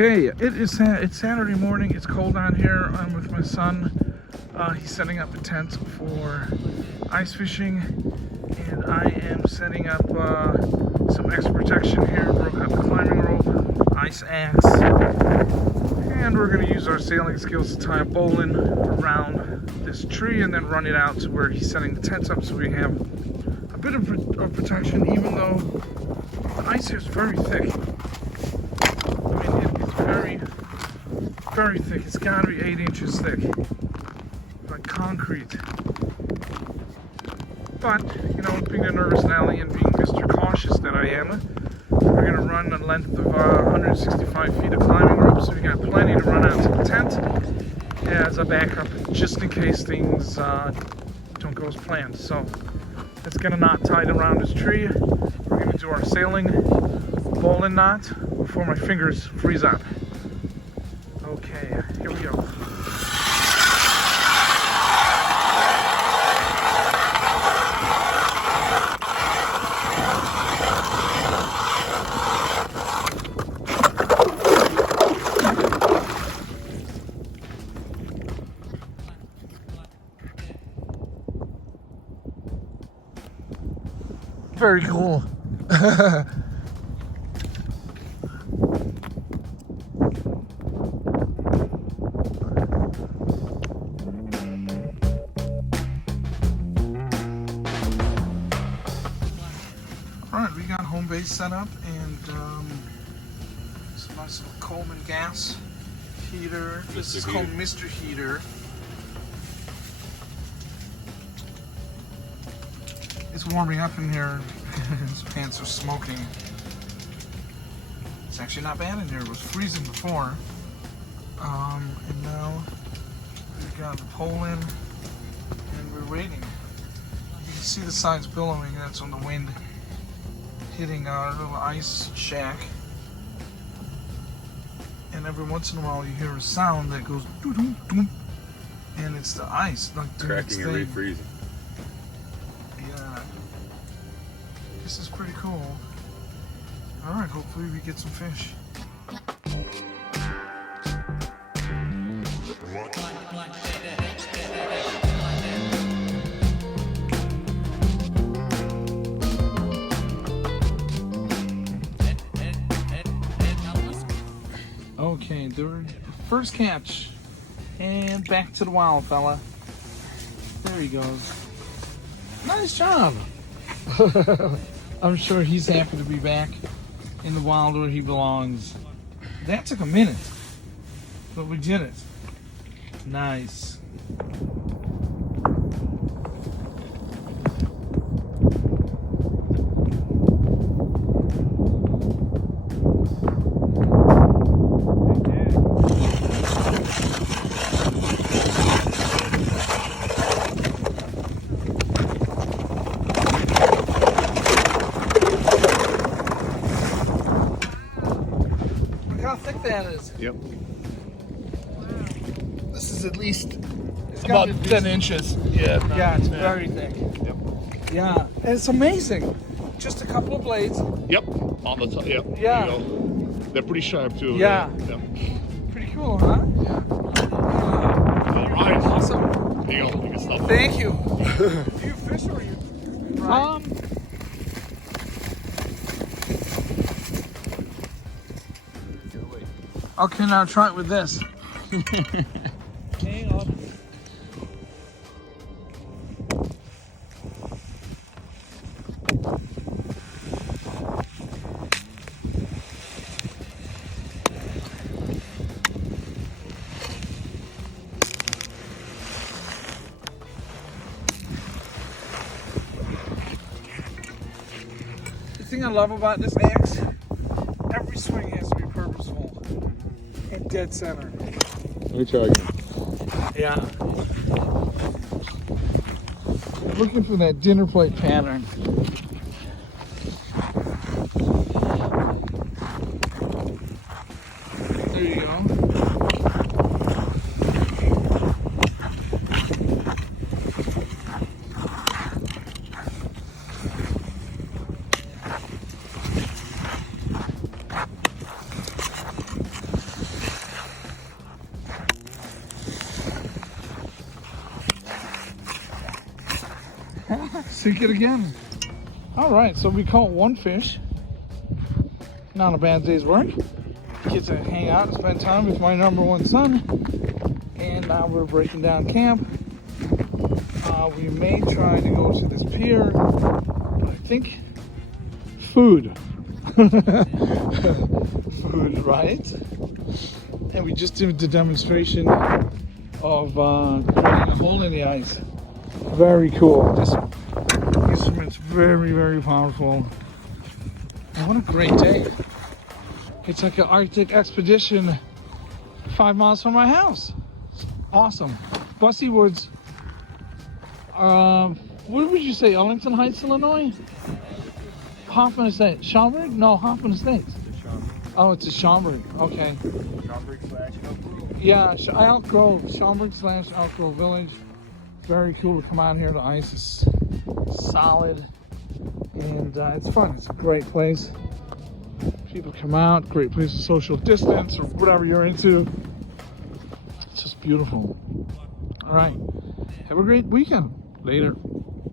Okay, it's Saturday morning. It's cold on here. I'm with my son. He's setting up a tent for ice fishing, and I am setting up some extra protection here. Broke out the climbing rope, ice axe, and we're going to use our sailing skills to tie a bowline around this tree and then run it out to where he's setting the tent up, so we have a bit of protection, even though the ice here is very thick. I mean, it's very, very thick. It's got to be 8 inches thick, like concrete. But, you know, being a nervous Nelly and being Mr. Cautious that I am, we're going to run a length of 165 feet of climbing rope, so we got plenty to run out to the tent as a backup, just in case things don't go as planned. So it's going to knot tied around this tree. We're going to do our sailing bowline knot before my fingers freeze up. Okay, here we go. Very cool. Alright, we got home base set up, and it's a nice little Collin gas heater. This is called Mr. Heater. It's warming up in here. His pants are smoking. It's actually not bad in here. It was freezing before. And now we've got the pole in and we're waiting. You can see the sides billowing. That's on the wind hitting our little ice shack. And every once in a while you hear a sound that goes doo-doo-doo, and it's the ice like doing its cracking thing. and refreezing. Yeah. This is pretty cool. Alright, hopefully we get some fish. Okay, the first catch. And back to the wild, fella. There he goes. Nice job. I'm sure he's happy to be back in the wild where he belongs. That took a minute, but we did it. Nice. How thick that is. Yep. This is at least it's About got 10 inches. Yeah. Yeah, it's very thick. Yep. Yeah, and it's amazing. Just a couple of blades. Yep. On the top. Yep. Yeah. There you go. They're pretty sharp too. Yeah. Yep. Pretty cool, huh? Yeah. All right. Awesome. There you go. You can stop. Thank you. Do you fish or you? Right. Okay, now try it with this. Hang on. The thing I love about this axe, every swing has to be purposeful and dead center. Let me try again. Yeah. Looking for that dinner plate pattern. There you go. Sink it again. All right, so we caught one fish. Not a bad day's work. Get to hang out and spend time with my number one son. And now we're breaking down camp. We may try to go to this pier, but I think food. Food, right? And we just did the demonstration of creating a hole in the ice. Very cool. This instrument's very, very powerful. And what a great day. It's like an Arctic expedition 5 miles from my house. It's awesome. Bussy Woods. What would you say? Arlington Heights, Illinois? Hoffman Estate. Schaumburg? No, Hoffman Estates. Oh, it's a Schaumburg. Okay. Schaumburg/Elk Grove. Yeah, Elk Grove. Schaumburg/Elk Grove Village. Very cool to come out here. The ice is solid. And it's fun. It's a great place. People come out. Great place to social distance or whatever you're into. It's just beautiful. All right. Have a great weekend. Later.